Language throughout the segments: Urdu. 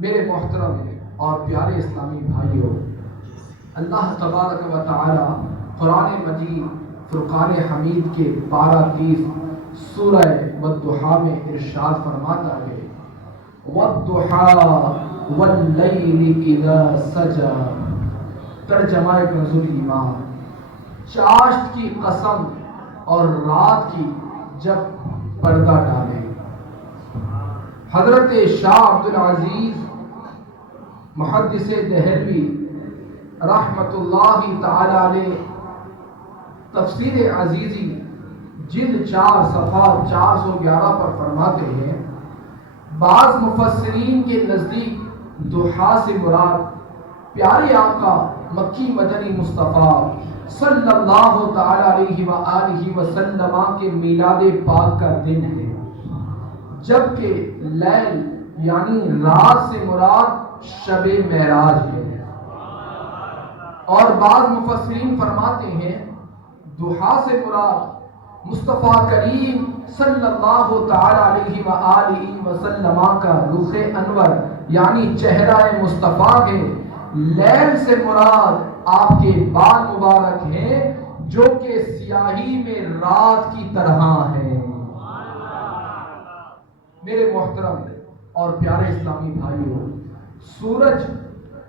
میرے محترم اور پیارے اسلامی بھائیوں، اللہ تبارک و تعالی قرآن مجید فرقان حمید کے 12-30 سورہ والضحیٰ میں ارشاد فرماتا ہے والضحیٰ واللیل اذا سجا۔ ترجمہ کنزُ ایمان، چاشت کی قسم اور رات کی جب پردہ ڈالے۔ حضرت شاہ عبدالعزیز محدث دہلوی رحمت اللہ تعالی علیہ تفسیر عزیزی جلد 4 صفحہ 411 پر فرماتے ہیں بعض مفسرین کے نزدیک ضحیٰ سے مراد پیارے آقا مکی مدنی مصطفیٰ صلی اللہ تعالی علیہ وآلہ وسلم کے میلاد پاک کا دن ہے، جبکہ لیل یعنی رات سے مراد شب معراج ہے۔ اور بعض مفسرین فرماتے ہیں ضحیٰ سے مراد مصطفیٰ کریم صلی اللہ تعالی علیہ وآلہ وسلم کا رخ انور یعنی چہرہ مصطفیٰ ہے۔ لیل سے مراد آپ کے بال مبارک ہیں جو کہ سیاہی میں رات کی طرح ہیں۔ میرے محترم اور پیارے اسلامی بھائیوں، سورج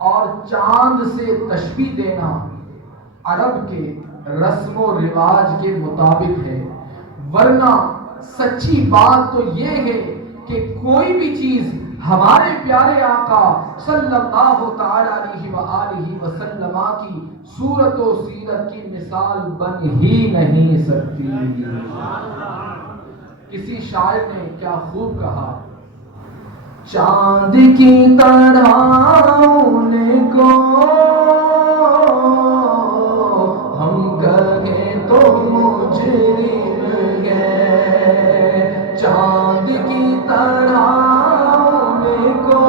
اور چاند سے تشبیہ دینا عرب کے رسم و رواج کے مطابق ہے، ورنہ سچی بات تو یہ ہے کہ کوئی بھی چیز ہمارے پیارے آقا صلی اللہ تعالی علیہ وآلہ وسلم کی صورت و سیرت کی مثال بن ہی نہیں سکتی۔ کسی شاعر نے کیا خوب کہا، چاند کی طرح ان کو ہم کہیں تو مجرم ہیں، چاند کی طرح ان کو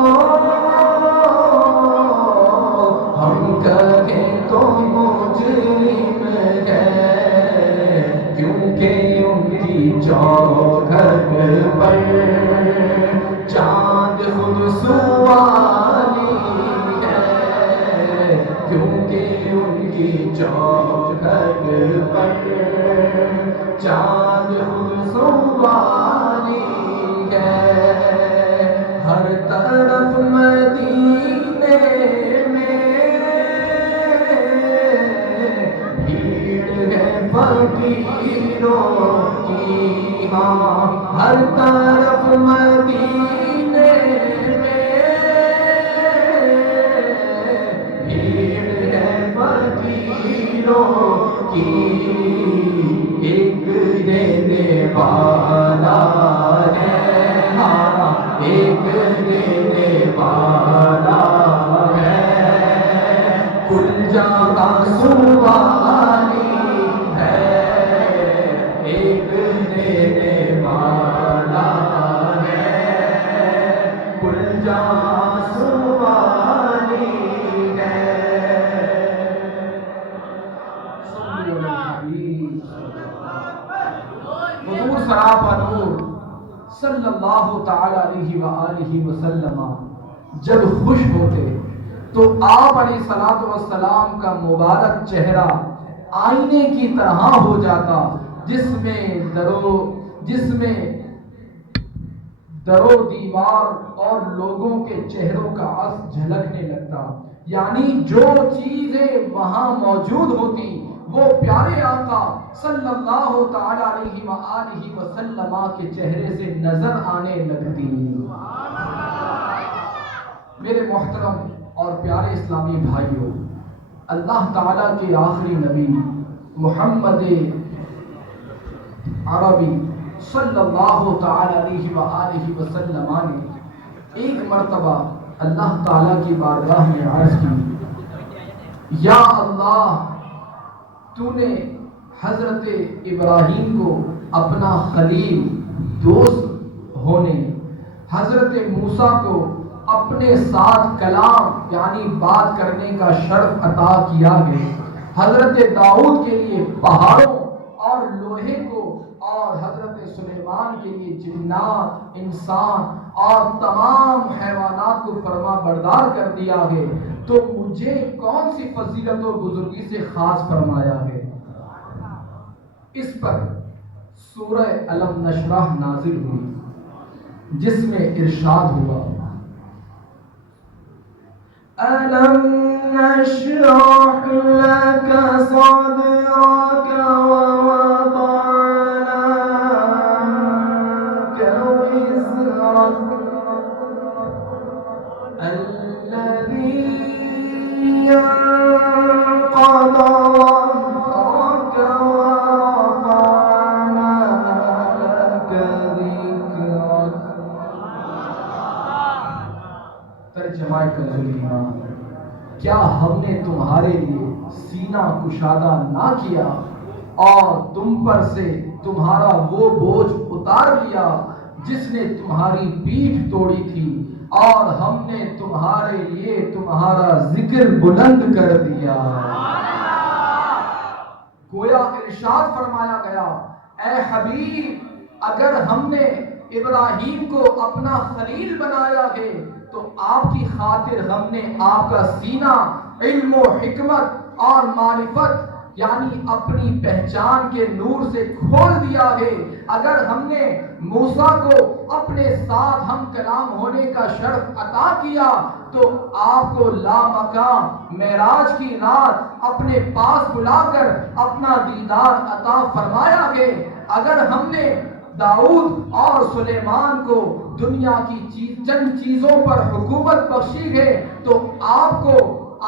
ہم کہیں تو مجرم ہیں، کیونکہ ان کی چوکھٹ پر چاند خود سوالی ہے، کیونکہ ان کی چوکھٹ پر چاند خود سوالی ہے۔ ہر طرف مدینے میں بھیڑ ہے فقیروں کی، ہاں ہر طرف مدینے میں بھیڑ ہے فقیروں کی، ایک دینے والا ہے، ہاں ایک دینے والا ہے، کل جہاں سوالی ہے، ایک دینے والا ہے، کل جہاں سوالی ہے۔ حضور سراپا نور صلی اللہ تعالی علیہ وآلہ وسلم جب خوش ہوتے تو آپ علیہ الصلوۃ والسلام کا مبارک چہرہ آئینے کی طرح ہو جاتا، جس میں درو دیوار اور لوگوں کے چہروں کا عکس جھلکنے لگتا، یعنی جو چیزیں وہاں موجود ہوتی وہ پیارے آقا صلی اللہ تعالی علیہ وآلہ وسلم کے چہرے سے نظر آنے لگتی۔ میرے محترم اور پیارے اسلامی بھائیوں، اللہ تعالیٰ کے آخری نبی محمد عربی صلی اللہ تعالی علیہ وآلہ وسلم نے ایک مرتبہ اللہ تعالیٰ کی بارگاہ میں عرض کی، یا اللہ، تو نے حضرت ابراہیم کو اپنا خلیل دوست ہونے، حضرت موسیٰ کو اپنے ساتھ کلام یعنی بات کرنے کا شرف عطا کیا ہے، حضرت داؤد کے لیے پہاڑوں اور لوہے کو، اور حضرت سلیمان کے لیے جنات، انسان اور تمام حیوانات کو فرما بردار کر دیا ہے تو مجھے کون سی فضیلت و بزرگی سے خاص فرمایا ہے؟ اس پر سورہ الم نشرح نازل ہوئی جس میں ارشاد ہوا الم نشرح لك صدرك ووضعنا عنك وزرك الذي ينقض ظهرك ورفعنا لك ذكرك. ترجمہ کنزُ ایمان، کیا ہم نے تمہارے لیے سینہ کشادہ نہ کیا اور تم پر سے تمہارا وہ بوجھ اتار لیا جس نے تمہاری پیٹھ توڑی تھی، اور ہم نے تمہارے لیے تمہارا ذکر بلند کر دیا. گویا ارشاد فرمایا گیا اے حبیب، اگر ہم نے ابراہیم کو اپنا خلیل بنایا ہے تو آپ کی خاطر ہم نے آپ کا سینہ علم و حکمت اور معرفت یعنی اپنی پہچان کے نور سے کھول دیا ہے. اگر ہم نے موسیٰ کو اپنے ساتھ ہم کلام ہونے کا شرف عطا کیا تو آپ کو لامکان معراج کی رات اپنے پاس بلا کر اپنا دیدار عطا فرمایا ہے. اگر ہم نے داؤد اور سلیمان کو دنیا کی چند چیزوں پر حکومت بخشی ہے تو آپ کو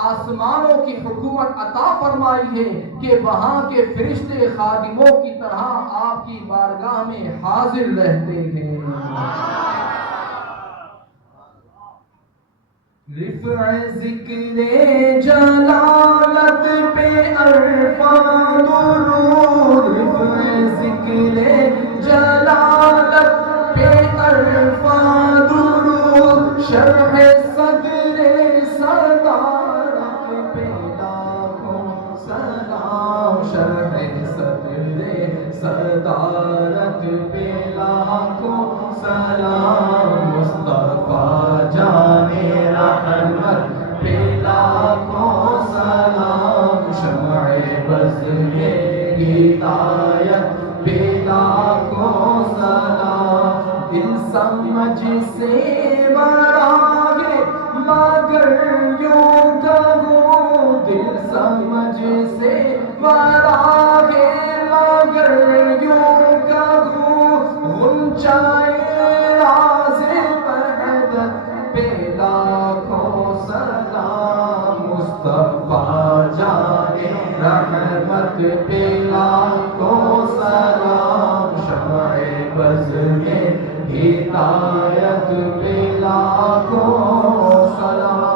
آسمانوں کی حکومت عطا فرمائی ہے کہ وہاں کے فرشتے خادموں کی طرح آپ کی بارگاہ میں حاضر رہتے ہیں. رفع ذکر جلالت پہ عرفاں درود، رفع ذکر جلالت پہ عرفاں درود، شرح صدر صدارت پہ لاکھوں سلام، شرح صدر صدارت پہ لاکھوں سلام، مصطفیٰ جانے رحمت پہ لاکھوں سلام، شمع بز میں ہدایت پہ لاکھوں سلام. دل سمجھ سے مراگے مگر یوں کہوں، دل سمجھ سے مراگے مگر یوں کہوں، غنچۂ راز وحدت پہ لاکھوں سلام، مصطفیٰ جانے رحمت پہ لاکھوں سلام، شمع بز میں ہدایت پہ لاکھوں سلام.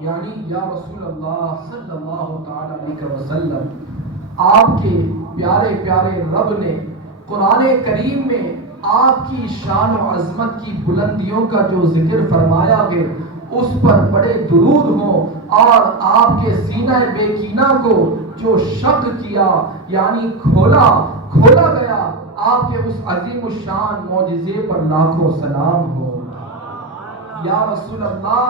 یعنی یا رسول اللہ صلی اللہ تعالی علیہ وسلم، آپ کے پیارے پیارے رب نے قرآن کریم میں آپ کی شان و عظمت کی بلندیوں کا جو ذکر فرمایا ہے اس پر بڑے درود ہوں، اور آپ کے سینہ بے کینہ کو جو شق کیا یعنی کھولا گیا، آپ کے اس عظیم الشان معجزے پر لاکھوں سلام ہو. یا رسول اللہ،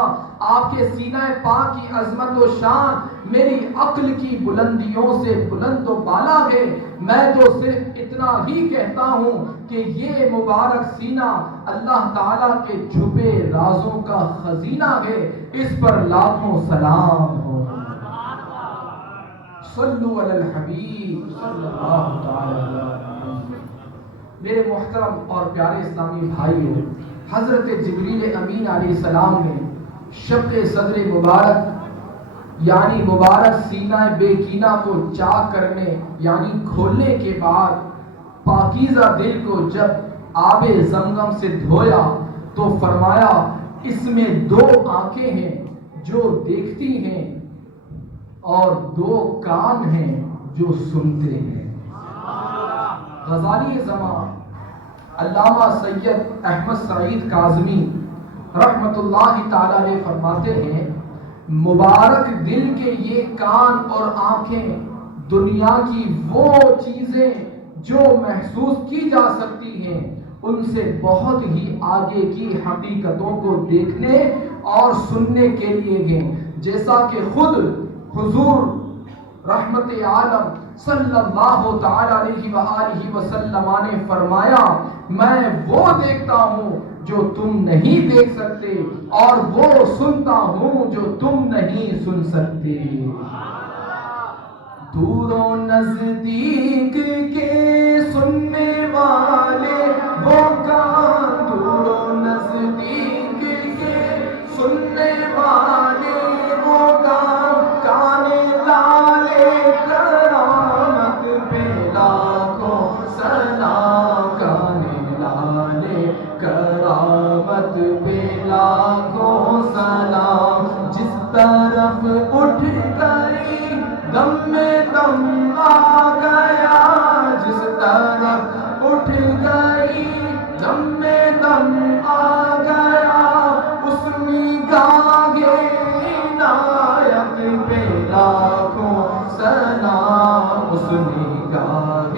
آپ کے سینہ پاک کی عظمت و شان میری عقل کی بلندیوں سے بلند و بالا ہے. میں تو صرف اتنا ہی کہتا ہوں کہ یہ مبارک سینہ اللہ تعالیٰ کے چھپے رازوں کا خزینہ ہے، اس پر لاکھوں سلام ہو. صلو علی الحبیب صلی اللہ تعالی علیہ وسلم. میرے محترم اور پیارے اسلامی بھائیوں، حضرت جبریل امین علیہ السلام نے شق صدر مبارک یعنی مبارک سینہ بے کینہ کو چاک کرنے یعنی کھولنے کے بعد پاکیزہ دل کو جب آب زمزم سے دھویا تو فرمایا اس میں 2 آنکھیں ہیں جو دیکھتی ہیں اور 2 کان ہیں جو سنتے ہیں. غزالی زمان علامہ سید احمد سعید کاظمی رحمت اللہ تعالی علیہ فرماتے ہیں مبارک دل کے یہ کان اور آنکھیں دنیا کی وہ چیزیں جو محسوس کی جا سکتی ہیں ان سے بہت ہی آگے کی حقیقتوں کو دیکھنے اور سننے کے لیے گئے، جیسا کہ خود حضور رحمت عالم صلی اللہ تعالی علیہ وآلہ وسلم نے فرمایا، میں وہ دیکھتا ہوں جو تم نہیں دیکھ سکتے، اور وہ سنتا ہوں جو تم نہیں سن سکتے۔ دور و نزدیک کے سننے والے وہ کان، دور و نزدیک کے سننے والے وہ کان، کان لالے کرامت پہ لاکھوں سلام، کان لالے کرامت پہ لاکھوں سلام۔ جس طرف اٹھ گئی دم میں دم آ گیا، جس طرف اٹھ گئی دم میں دم آ گیا، اس نگاہ عنایت پہ لاکھوں سلام، اس نگاہ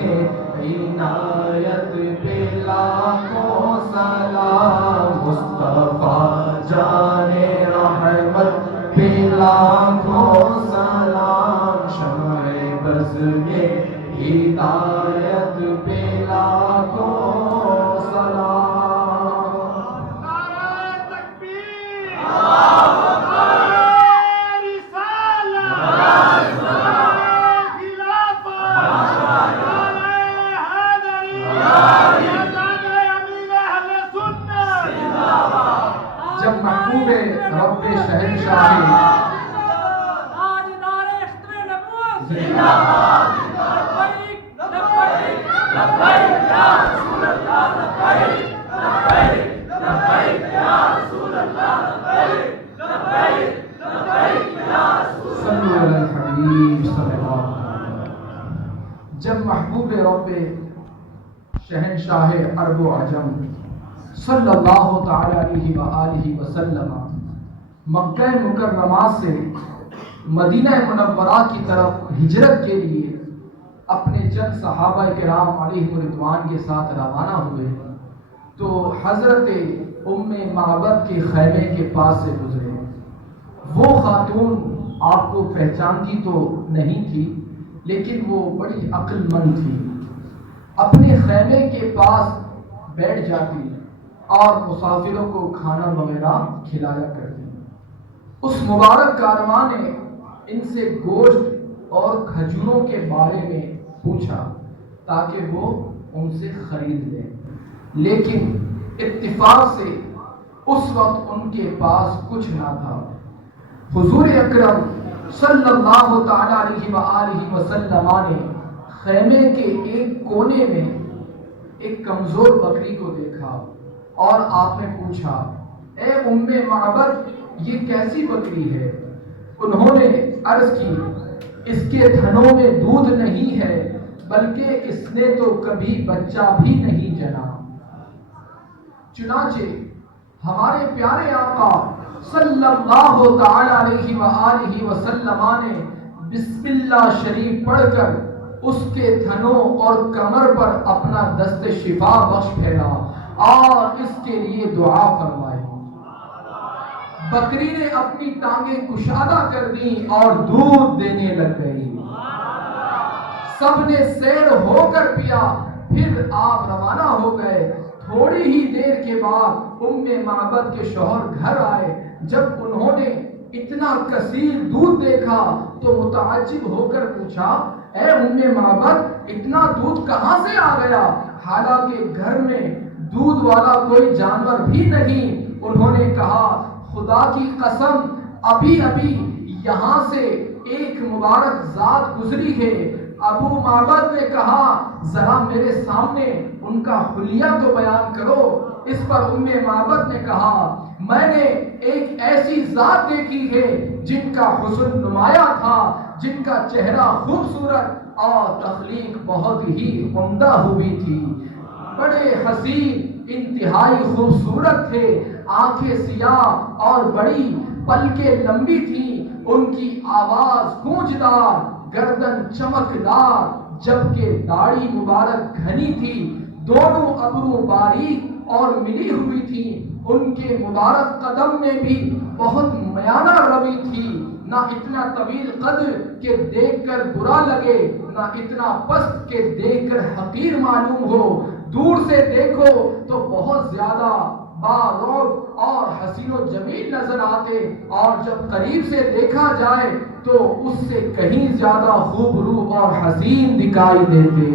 عنایت پہ لاکھوں سلام۔ مصطفیٰ جان رحمت پہ لاکھوں سلام، شمع بز میں ہدایت پہ لاکھوں سلام۔ جب محبوب رب شہنشاہ جب محبوب رب شہنشاہ عرب و عجم صلی اللہ تعالی علیہ وآلہ وسلم مکہ مکرمہ سے مدینہ منورہ کی طرف ہجرت کے لیے اپنے چند صحابہ کرام علیہ رضوان کے ساتھ روانہ ہوئے تو حضرت ام معبد کے خیمے کے پاس سے گزرے۔ وہ خاتون آپ کو پہچانتی تو نہیں تھی، لیکن وہ بڑی عقل مند تھی، اپنے خیمے کے پاس بیٹھ جاتی اور مسافروں کو کھانا وغیرہ کھلایا کرتی۔ اس مبارک کارواں نے ان سے گوشت اور کھجوروں کے بارے میں پوچھا تاکہ وہ ان سے خرید لیں، لیکن اتفاق سے اس وقت ان کے پاس کچھ نہ تھا۔ حضور اکرم صلی اللہ تعالی علیہ وآلہ وسلم نے خیمے کے ایک کونے میں ایک کمزور بکری کو دیکھا اور آپ نے پوچھا، اے ام معبد یہ کیسی بکری ہے؟ انہوں نے عرض کی، اس کے تھنوں میں دودھ نہیں ہے بلکہ اس نے تو کبھی بچہ بھی نہیں جنا۔ چنانچہ ہمارے پیارے آقا صلی اللہ تعالی علیہ وآلہ وسلم نے بسم اللہ شریف پڑھ کر اس کے تھنوں اور کمر پر اپنا دست شفا بخش پھیلا اور اس کے لیے دعا فرمائی۔ بکری نے اپنی ٹانگیں کشادہ کر دی اور دودھ دینے لگ گئی۔ سب نے سیر ہو کر پیا، پھر آپ روانہ ہو گئے۔ تھوڑی ہی دیر کے بعد ام معبد کے شوہر گھر آئے۔ جب انہوں نے اتنا کثیر دودھ دیکھا تو متعجب ہو کر پوچھا، اے ام معبد اتنا دودھ کہاں سے آ گیا؟ حالانکہ گھر میں دودھ والا کوئی جانور بھی نہیں۔ انہوں نے کہا، خدا کی قسم ابھی یہاں سے ایک مبارک ذات گزری ہے۔ ابو معبد نے کہا، ذرا میرے سامنے ان کا حلیہ تو بیان کرو۔ اس پر ام معبد نے کہا، میں نے ایک ایسی ذات دیکھی ہے جن کا حسن نمایاں تھا، جن کا چہرہ خوبصورت اور تخلیق بہت ہی عمدہ ہوئی تھی۔ بڑے حسین انتہائی خوبصورت تھے، آنکھیں سیاہ اور بڑی پلکیں لمبی تھیں، ان کی آواز گونجدار، گردن چمکدار، جبکہ داڑھی مبارک گھنی تھی، دونوں ابرو باریک اور ملی ہوئی تھی، ان کے مبارک قدم میں بھی بہت میانہ روی تھی، نہ اتنا طویل قد کہ دیکھ کر برا لگے، نہ اتنا پست کہ دیکھ کر حقیر معلوم ہو۔ دور سے دیکھو تو بہت زیادہ بارور اور حسین و جمیل نظر آتے، اور جب قریب سے دیکھا جائے تو اس سے کہیں زیادہ خوبرو اور حسین دکھائی دیتے۔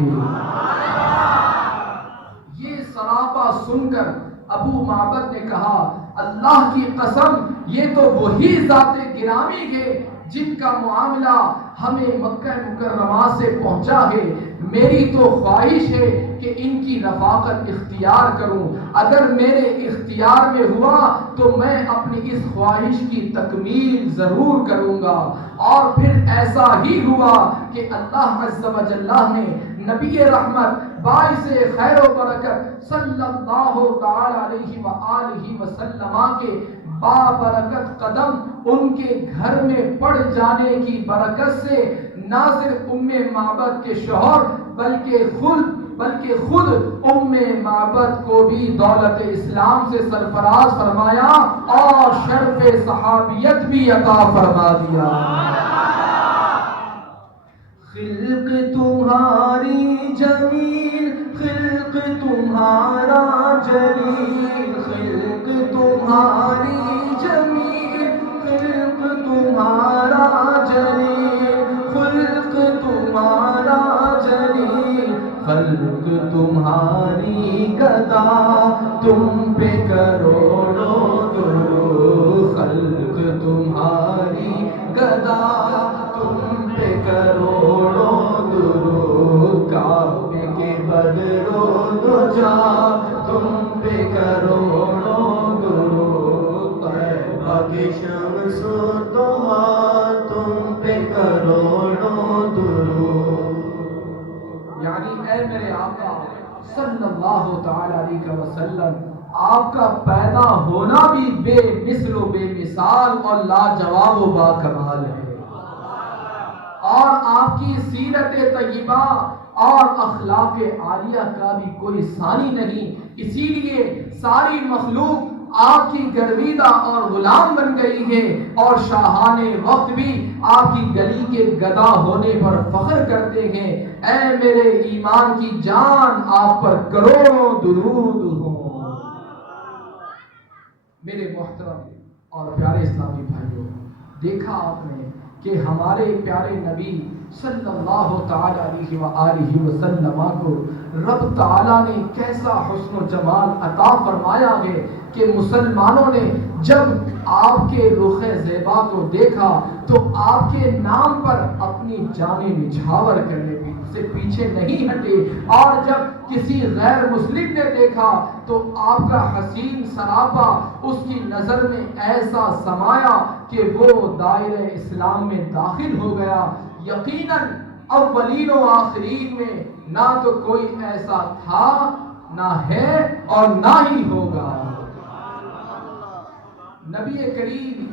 یہ سراپا سن کر ابو معبد نے کہا، اللہ کی قسم یہ تو وہی ذات گرامی ہے جن کا معاملہ ہمیں مکہ مکرمہ سے پہنچا ہے۔ میری تو خواہش ہے کہ ان کی رفاقت اختیار کروں، اگر میرے اختیار میں ہوا تو میں اپنی اس خواہش کی تکمیل ضرور کروں گا۔ اور پھر ایسا ہی ہوا کہ اللہ عز و جل نے نبی رحمت باعث خیر و برکت صلی اللہ تعالی علیہ وآلہ وسلم کے بابرکت قدم ان کے گھر میں پڑ جانے کی برکت سے نہ صرف ام معبد کے شوہر بلکہ خود ام معبد کو بھی دولت اسلام سے سرفراز فرمایا اور شرف صحابیت بھی عطا فرما دیا۔ خلق تمہاری جمیل، خلق تمہارا جلیل، خلق تمہاری جمیل، خلق تمہارا جلیل، خلق تمہارا جلیل، خلق تمہاری گدا تم پہ کروڑوں درود، خلق تمہاری گدا تم پہ کروڑوں درود، کعبے کے بدرو دجا تم پہ کروڑوں درود، طیبہ کی شمس و ضحیٰ تم پہ کروڑوں درود۔ یعنی اے میرے آقا صلی اللہ تعالی علیہ وسلم، آپ کا پیدا ہونا بھی بے مثل و بے مثال اور لاجواب و با کمال ہے، اور آپ کی سیرت طیبہ اور اخلاق عالیہ کا بھی کوئی ثانی نہیں، اسی لیے ساری مخلوق آپ کی گرویدہ اور غلام بن گئی ہے، اور شاہان وقت بھی آپ کی گلی کے گدا ہونے پر فخر کرتے ہیں۔ اے میرے ایمان کی جان، آپ پر کروڑوں درود ہوں۔ میرے محترم اور پیارے اسلامی بھائیوں، دیکھا آپ نے کہ ہمارے پیارے نبی صلی اللہ تعالی علیہ وآلہ وسلم کو رب تعالیٰ نے کیسا حسن و جمال عطا فرمایا ہے کہ مسلمانوں نے جب آپ کے رخ زیبا کو دیکھا تو آپ کے نام پر اپنی جانیں نچھاور کرنے سے پیچھے نہیں ہٹے، اور جب کسی غیر مسلم نے دیکھا تو آپ کا حسین سراپا اس کی نظر میں ایسا سمایا کہ وہ دائرہ اسلام میں داخل ہو گیا۔ یقیناً اولین و آخرین میں نہ تو کوئی ایسا تھا، نہ ہے اور نہ ہی ہوگا۔ نبی کریم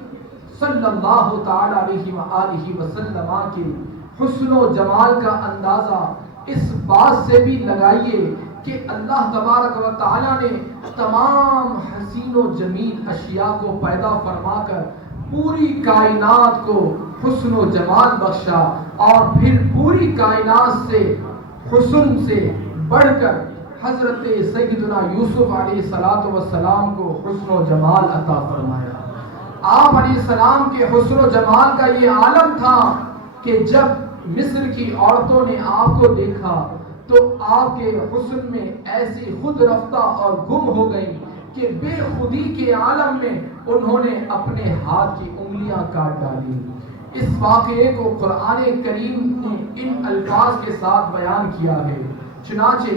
صلی اللہ تعالی علیہ وآلہ وسلم کے حسن و جمال کا اندازہ اس بات سے بھی لگائیے کہ اللہ تبارک و تعالی نے تمام حسین و جمیل اشیاء کو پیدا فرما کر پوری کائنات کو حسن و جمال بخشا، اور پھر پوری کائنات سے حسن سے بڑھ کر حضرت سیدنا یوسف علیہ السلام کو حسن و جمال عطا فرمایا۔ آپ علیہ السلام کے حسن و جمال کا یہ عالم تھا کہ جب مصر کی عورتوں نے آپ کو دیکھا تو آپ کے حسن میں ایسی خود رفتہ اور گم ہو گئی کہ بے خودی کے عالم میں انہوں نے اپنے ہاتھ کی انگلیاں کاٹ ڈالی۔ اس واقعے کو قرآن کریم نے ان الفاظ کے ساتھ بیان کیا ہے، چنانچہ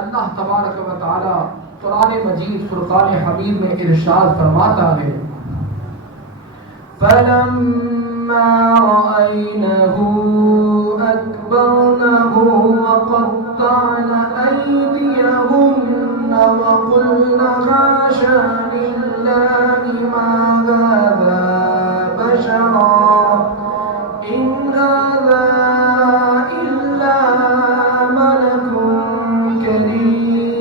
اللہ تبارک و تعالی قرآن مجید فرقان حمید میں ارشاد فرماتا ہے، فَلَمَّا رَأَيْنَهُ أَكْبَرْنَهُ وَقَطَّعْنَ أَيْدِيَهُنَّ وَقُلْنَ حَاشَ لِلَّهِ مَا هَذَا بَشَرًا إِنْ هَذَا إِلَّا مَلَكٌ كَرِيمٌ۔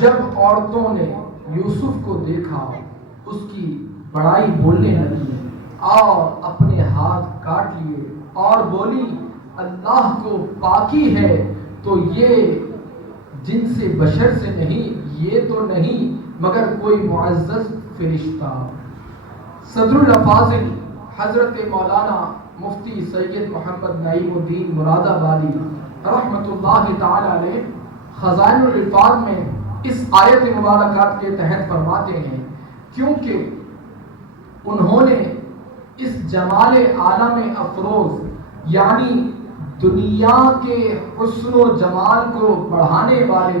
جب عورتوں نے یوسف کو دیکھا اس کی بڑائی بولنے لگی اور اپنے ہاتھ کاٹ لیے اور بولی اللہ کو پاکی ہے تو یہ جن سے بشر سے نہیں، یہ تو نہیں مگر کوئی معزز فرشتہ۔ صدر الافاضل حضرت مولانا مفتی سید محمد نعیم الدین مراد آبادی رحمۃ اللہ تعالی علیہ خزائن الالفاظ میں اس آیت مبارکات کے تحت فرماتے ہیں کیونکہ انہوں نے اس جمال عالم افروز یعنی دنیا کے حسن و جمال کو بڑھانے والے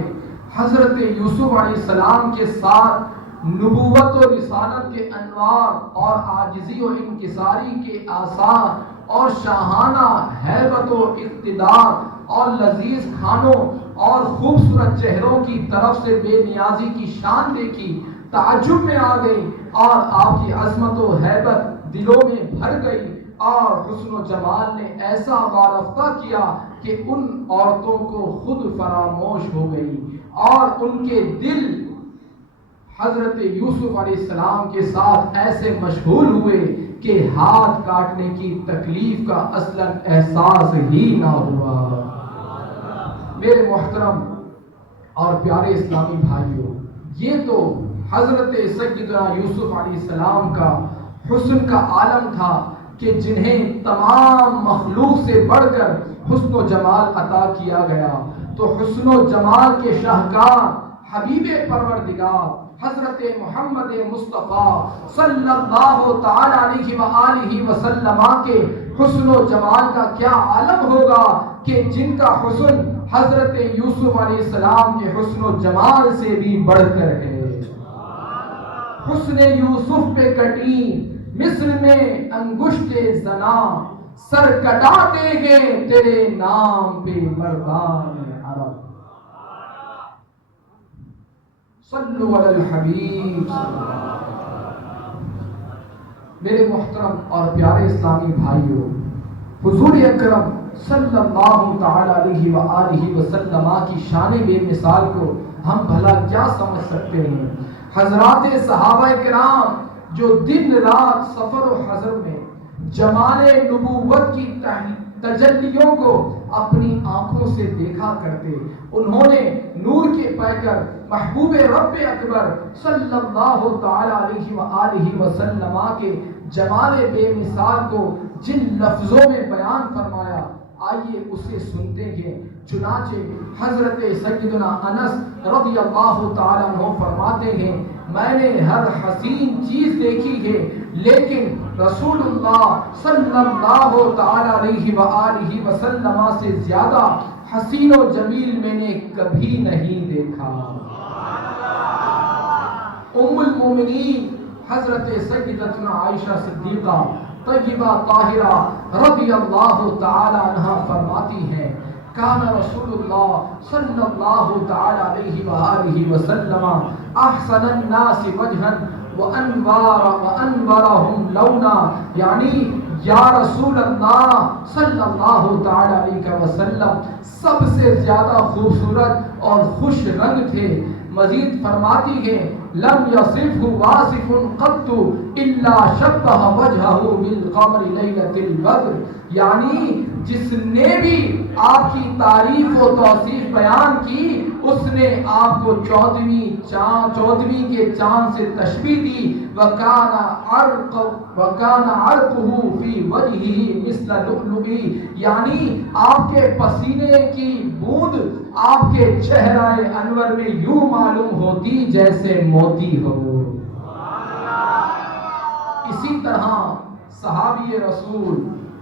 حضرت یوسف علیہ السلام کے ساتھ نبوت و رسالت کے انوار اور عاجزی و انکساری کے آثار اور شاہانہ ہیبت و اقتدار اور لذیذ کھانوں اور خوبصورت چہروں کی طرف سے بے نیازی کی شان دیکھی، تعجب میں آ گئی اور آپ کی عظمت و ہیبت دلوں میں بھر گئی اور حسن و جمال نے ایسا وارفتہ کیا کہ ان عورتوں کو خود فراموش ہو گئی اور ان کے دل حضرت یوسف علیہ السلام کے ساتھ ایسے مشغول ہوئے کہ ہاتھ کاٹنے کی تکلیف کا اصلاً احساس ہی نہ ہوا۔ میرے محترم اور پیارے اسلامی بھائیوں، یہ تو حضرت سیدنا یوسف علیہ السلام کا حسن کا عالم تھا کہ جنہیں تمام مخلوق سے بڑھ کر حسن و جمال عطا کیا گیا، تو حسن و جمال کے شاہکار حبیب پروردگار حضرت محمد مصطفیٰ صلی اللہ تعالی علیہ وآلہ وسلم کے حسن و جمال کا کیا عالم ہوگا کہ جن کا حسن حضرت یوسف علیہ السلام کے حسن و جمال سے بھی بڑھ کر ہے۔ حسن یوسف پہ کٹی مصر میں انگشت زنا، سر کٹا دیں گے تیرے نام پہ مردان عرب۔ صلو علی الحبیب۔ میرے محترم اور پیارے اسلامی بھائیوں، حضور اکرم صلی اللہ تعالی علیہ وآلہ وسلم کی شان بے مثال کو ہم بھلا کیا سمجھ سکتے ہیں؟ حضرات صحابہ کرام جو دن رات سفر و حضر میں جمال نبوت کی تجلیوں کو اپنی آنکھوں سے دیکھا کرتے، انہوں نے نور کے پیکر محبوب رب اکبر صلی اللہ تعالی علیہ وآلہ وسلم کے جمال بے مثال کو جن لفظوں میں بیان فرمایا، آئیے اسے سنتے ہیں۔ چنانچہ حضرت سیدنا انس رضی اللہ تعالیٰ عنہ فرماتے ہیں میں نے ہر حسین چیز دیکھی ہے لیکن رسول اللہ صلی اللہ تعالیٰ علیہ وآلہ وسلم سے زیادہ حسین و جمیل میں نے کبھی نہیں دیکھا۔ ام المومنین حضرت سیدتنا عائشہ صدیقہ طیبہ طاہرہ رضی اللہ تعالی عنہ فرماتی ہیں کان رسول اللہ صلی اللہ تعالی علیہ وآلہ وسلم احسن الناس وجہا وانورہم لونا، یعنی یا رسول اللہ صلی اللہ تعالی علیہ وسلم سب سے زیادہ خوبصورت اور خوش رنگ تھے۔ مزید فرماتی ہیں لم یصفہ واصف قط الا شبہ وجہہ بالقمر لیلۃ البدر، یعنی جس نے بھی آپ کی تعریف و توصیف بیان کی اس نے آپ کو چودھویں کے چاند سے تشبیہ دی۔ وَكَانَ عَرْقُهُ فِي وَجْهِهِ مِثْلَ لُؤْلُؤِ، یعنی آپ کے پسینے کی بوند آپ کے چہرہ انور میں یوں معلوم ہوتی جیسے موتی ہو۔ اسی طرح صحابی رسول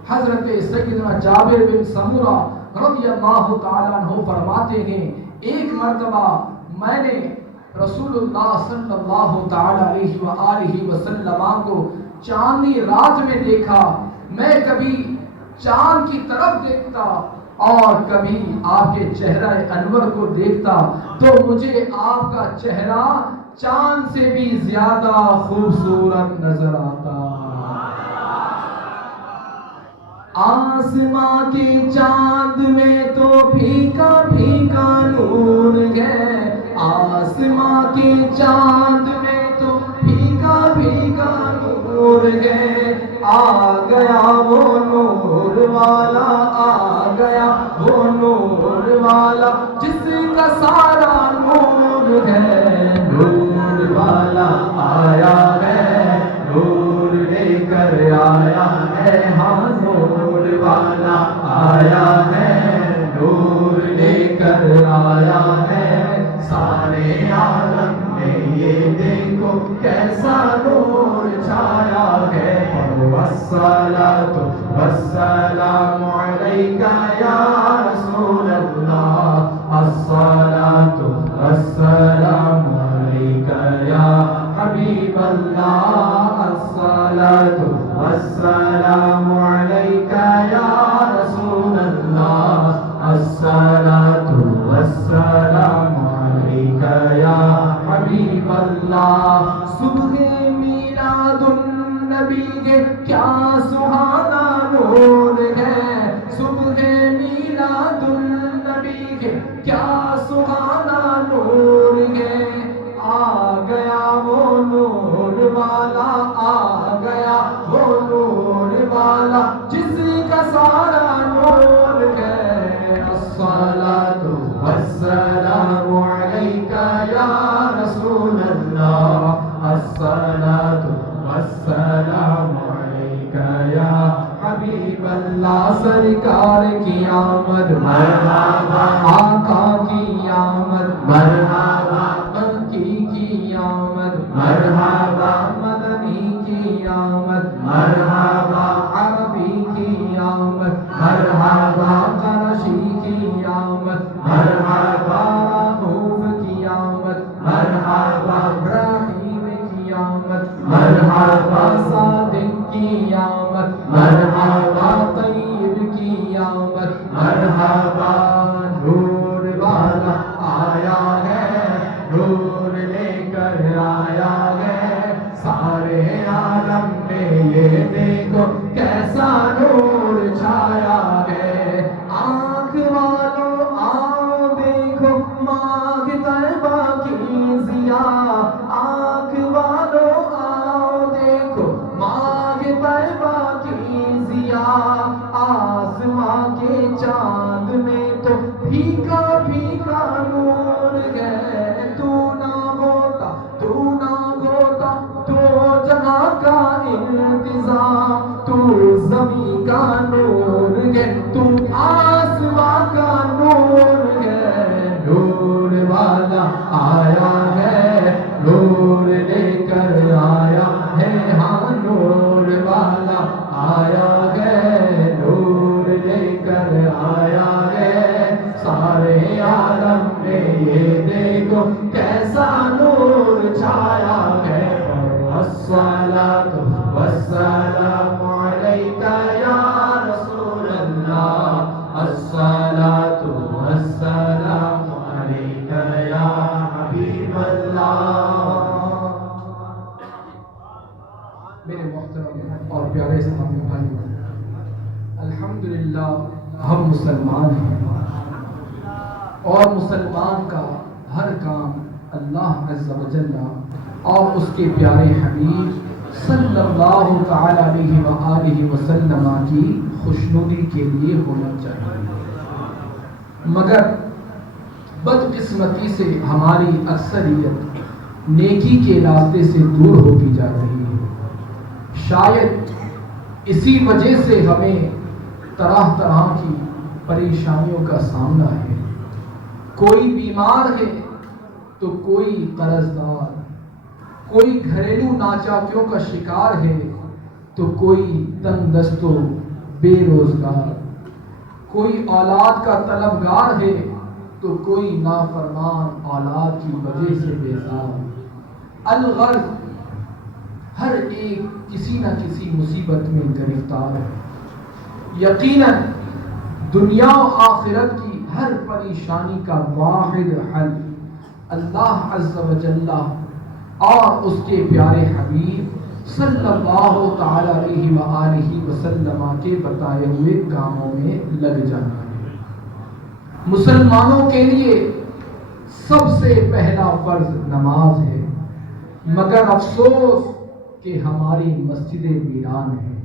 حضرت سیدنا جابر بن سمورہ رضی اللہ تعالیٰ عنہ فرماتے ہیں ایک مرتبہ میں نے رسول اللہ صلی اللہ تعالیٰ علیہ وآلہ وسلم کو چاندنی رات میں دیکھا، میں کبھی چاند کی طرف دیکھتا اور کبھی آپ کے چہرہ انور کو دیکھتا تو مجھے آپ کا چہرہ چاند سے بھی زیادہ خوبصورت نظر آتا۔ آسماں کے چاند میں تو پھیکا پھیکا نور ہے، آسماں کے چاند میں تو بھیگا بھیگا نور ہے، آ گیا وہ نور والا، آ گیا وہ نور والا جس کا سارا نور ہے، نور والا آیا ہے، نور لے کر آیا ہے، ہاں نور والا آیا ہے، نور لے کر آیا ہے، سارے عالم میں یہ دیکھو کیسا نور چھایا ہے، والصلاۃ والسلام علیک یا رسول اللہ، الصلاۃ والسلام علیک یا حبیب اللہ، الصلاۃ والسلام علیک یا رسول اللہ، الصلاۃ والسلام علیک یا حبیب اللہ۔ صبح میلاد النبی کے کیا سہانا نور ہے، صبح میلاد النبی کے کیا سہانا نور ہے، آ گیا وہ نور والا، آ گیا وہ نور والا جس کا سارا نور ہے، الصلاۃ والسلام علیک یا رسول اللہ، الصلاۃ والسلام علیک یا حبیب اللہ۔ سرکار کی آمد مرحبا، آقا کی آمد مرحبا، مکی کی آمد مرحبا، مدنی کی آمد مرحبا، عربی کی آمد مرحبا، قرشی کی آمد مرحبا، راہوف کی آمد مرحبا، ابراہیم کی آمد مرحبا، صادق کی آمد مرحبا، طیب کی آمد مرحبا، نور والا آیا ہے، نور لے کر آیا ہے، سارے عالم میں یہ دیکھو کیسا نور چھایا ہے، آنکھ والو آؤ دیکھو ماہ طیبہ کی ضیاء، آنکھ والو آؤ دیکھو ماہ طیبہ کی ضیاء، آسماں کے چاند میں تو پھیکا پھیکا نور ہے، تو نہ ہوتا تو جہاں کا انتظام، تو زمین کا نور ہے، تو آسماں کا نور ہے، نور والا آیا ہے، نور لے کر آیا ہے، ہاں نور والا آیا ہے، نور لے کر آیا ہے، سارے عالم میں یہ دیکھو کیسا نور چھایا ہے، الصلاۃ والسلام علیک یا رسول اللہ، الصلاۃ والسلام علیک یا حبیب اللہ۔ میرے محترم اور پیارے اسلامی بھائیوں، الحمدللہ ہم مسلمان ہیں اور مسلمان کا ہر کام اللہ عز و جل اور اس کے پیارے حبیب صلی اللہ تعالی علیہ وآلہ وسلم کی خوشنودی کے لیے ہونا چاہیے، مگر بدقسمتی سے ہماری اکثریت نیکی کے راستے سے دور ہوتی جا رہی ہے، شاید اسی وجہ سے ہمیں طرح طرح کی پریشانیوں کا سامنا ہے، کوئی بیمار ہے تو کوئی قرض دار، کوئی گھریلو ناچاکیوں کا شکار ہے تو کوئی تنگ دست و بے روزگار، کوئی اولاد کا طلبگار ہے تو کوئی نافرمان اولاد کی وجہ سے بیزار، الغرض ہر ایک کسی نہ کسی مصیبت میں گرفتار ہے۔ یقیناً دنیا و آخرت کی ہر پریشانی کا واحد حل اللہ عز و جل اور اس کے پیارے حبیب صلی اللہ تعالی علیہ وآلہ وسلم کے بتائے ہوئے کاموں میں لگ جانا ہے۔ مسلمانوں کے لیے سب سے پہلا فرض نماز ہے، مگر افسوس کہ ہماری مسجدیں ویران ہیں۔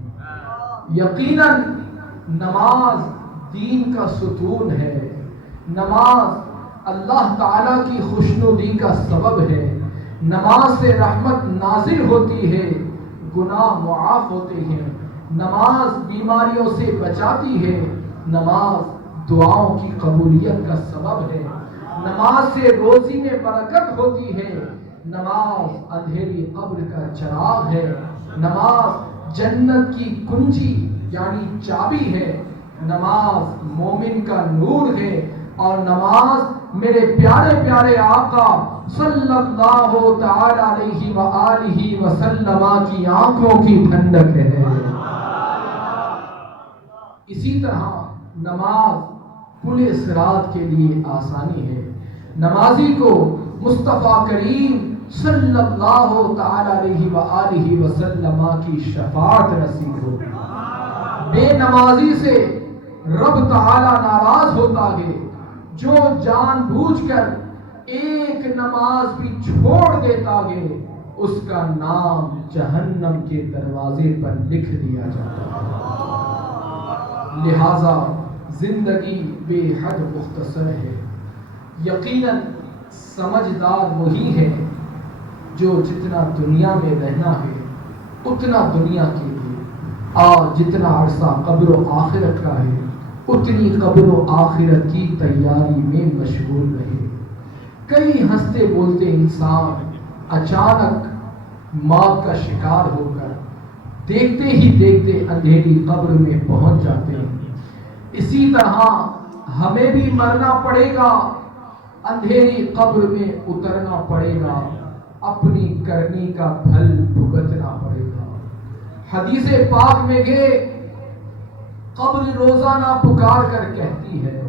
یقیناً نماز دین کا ستون ہے، نماز اللہ تعالیٰ کی خوشنودی کا سبب ہے، نماز سے رحمت نازل ہوتی ہے، گناہ معاف ہوتے ہیں، نماز بیماریوں سے بچاتی ہے، نماز دعاؤں کی قبولیت کا سبب ہے، نماز سے روزی میں برکت ہوتی ہے، نماز اندھیری قبر کا چراغ ہے، نماز جنت کی کنجی یعنی چابی ہے، نماز مومن کا نور ہے، اور نماز میرے پیارے پیارے آقا صلی اللہ تعالی علیہ وآلہ وسلم کی آنکھوں کی ٹھنڈک ہے۔ اسی طرح نماز پل صراط کے لیے آسانی ہے، نمازی کو مصطفیٰ کریم صلی اللہ تعالی علیہ وآلہ وسلم کی شفاعت نصیب ہو۔ بے نمازی سے رب تعالی ناراض ہوتا ہے، جو جان بوجھ کر ایک نماز بھی چھوڑ دیتا ہے اس کا نام جہنم کے دروازے پر لکھ دیا جاتا ہے۔ لہذا زندگی بے حد مختصر ہے، یقیناً سمجھدار وہی ہے جو جتنا دنیا میں رہنا ہے اتنا دنیا کے لیے، اور جتنا عرصہ قبر و آخرت کا ہے اتنی قبر و آخرت کی تیاری میں مشغول رہے۔ کئی ہنستے بولتے انسان اچانک موت کا شکار ہو کر دیکھتے ہی دیکھتے اندھیری قبر میں پہنچ جاتے ہیں۔ اسی طرح ہمیں بھی مرنا پڑے گا، اندھیری قبر میں اترنا پڑے گا، اپنی کرنی کا پھل بھگتنا پڑے گا۔ حدیث پاک میں کہ قبر روزانہ پکار کر کہتی ہے،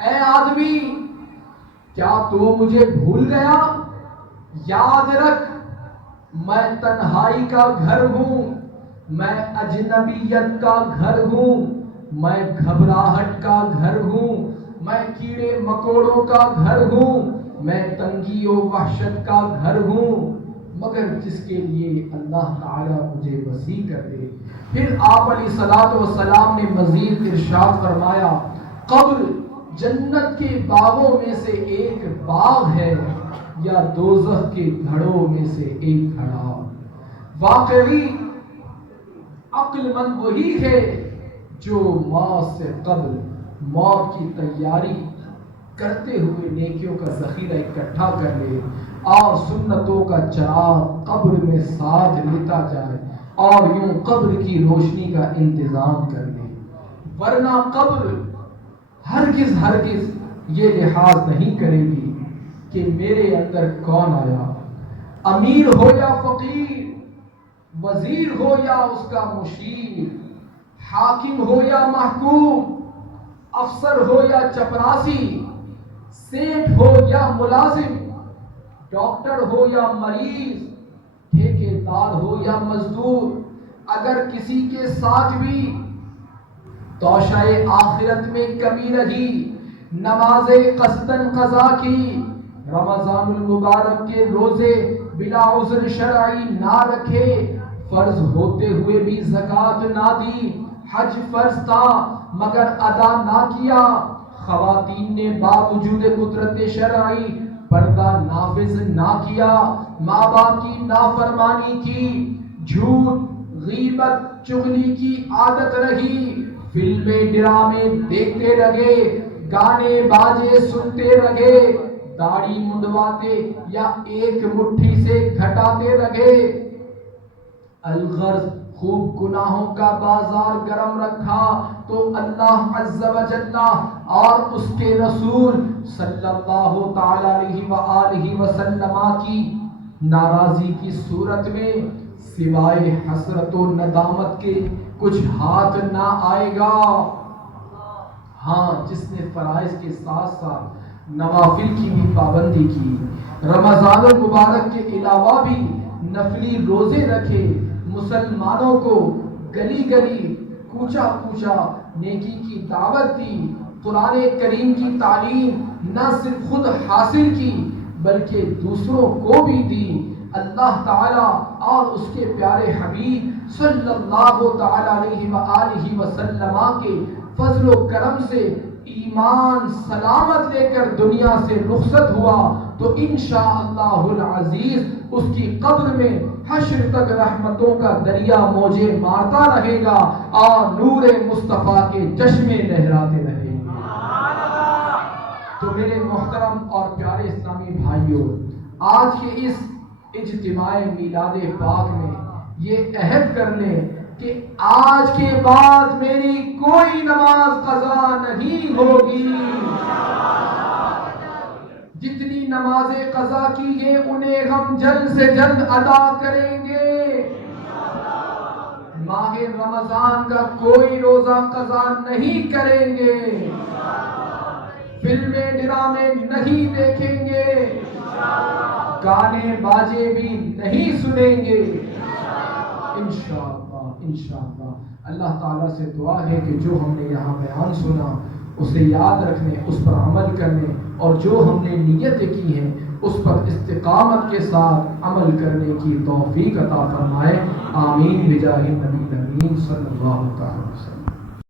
اے آدمی کیا تو مجھے بھول گیا؟ یاد رکھ میں تنہائی کا گھر ہوں، میں اجنبیت کا گھر ہوں، میں گھبراہٹ کا گھر ہوں، میں کیڑے مکوڑوں کا گھر ہوں، میں تنگی و وحشت کا گھر ہوں، مگر جس کے لیے اللہ تعالیٰ مجھے وسیع کر دے۔ پھر آپ علیہ الصلوۃ والسلام نے مزید ارشاد فرمایا، قبر جنت کے باغوں میں سے ایک باغ ہے یا دوزخ کے گھڑوں میں سے ایک گھڑا۔ واقعی عقل مند وہی ہے جو موت سے قبل موت کی تیاری کرتے ہوئے نیکیوں کا ذخیرہ اکٹھا کر لے اور سنتوں کا چراغ قبر میں ساتھ لیتا جائے اور یوں قبر کی روشنی کا انتظام کر لے، ورنہ قبر ہرگز یہ لحاظ نہیں کرے گی کہ میرے اندر کون آیا، امیر ہو یا فقیر، وزیر ہو یا اس کا مشیر، حاکم ہو یا محکوم، افسر ہو یا چپراسی، سیٹ ہو یا ملازم، ڈاکٹر ہو یا مریض، ٹھیکیدار ہو یا مزدور، اگر کسی کے ساتھ بھی توشہ آخرت میں کمی رہی، نماز قصدن قضا کی، رمضان المبارک کے روزے بلا عذر شرعی نہ رکھے، فرض ہوتے ہوئے بھی زکوٰۃ نہ دی، حج فرض تھا مگر ادا نہ کیا، خواتین نے باوجود قدرت شرعی پردہ نافذ نہ کیا، ماں باپ کی نافرمانی کی، جھوٹ غیبت چغلی کی عادت رہی، فلمیں ڈرامے دیکھتے رہے، گانے باجے سنتے رہے، داڑھی منڈواتے یا ایک مٹھی سے گھٹاتے رہے، الغرض خوب گناہوں کا بازار گرم رکھا تو اللہ عز و جل اور اس کے رسول صلی اللہ تعالی علیہ وآلہ وسلم کی ناراضی کی صورت میں سوائے حسرت و ندامت کے کچھ ہاتھ نہ آئے گا۔ ہاں، جس نے فرائض کے ساتھ ساتھ نوافل کی بھی پابندی کی، رمضان المبارک کے علاوہ بھی نفلی روزے رکھے، مسلمانوں کو گلی گلی کوچا کوچا نیکی کی دعوت دی، قرآن کریم کی تعلیم نہ صرف خود حاصل کی بلکہ دوسروں کو بھی دی۔ اللہ تعالیٰ اور اس کے پیارے حبیب صلی اللہ تعالیٰ علیہ وآلہ وسلم کے فضل و کرم سے ایمان سلامت لے کر دنیا سے رخصت ہوا تو انشاءاللہ العزیز اس کی قبر میں حشر تک رحمتوں کا دریا موجے مارتا رہے گا اور نور مصطفیٰ کے چشمے لہراتے رہیں گے۔ تو میرے محترم اور پیارے اسلامی بھائیوں، آج کے اس اجتماع میلاد پاک میں یہ عہد کر لیں کہ آج کے بعد میری کوئی نماز قضا نہیں ہوگی۔ جتنی نمازیں قضا کی ہیں انہیں ہم جلد سے جلد ادا کریں گے۔ ماہ رمضان کا کوئی روزہ قضا نہیں کریں گے۔ فلمیں ڈرامے نہیں دیکھیں گے۔ گانے باجے بھی نہیں سنیں گے۔ انشاءاللہ اللہ تعالیٰ سے دعا ہے کہ جو ہم نے یہاں بیان سنا اسے یاد رکھنے، اس پر عمل کرنے، اور جو ہم نے نیتیں کی ہیں اس پر استقامت کے ساتھ عمل کرنے کی توفیق عطا فرمائے۔ آمین بجاہ النبی الامین صلی اللہ تعالی وسلم۔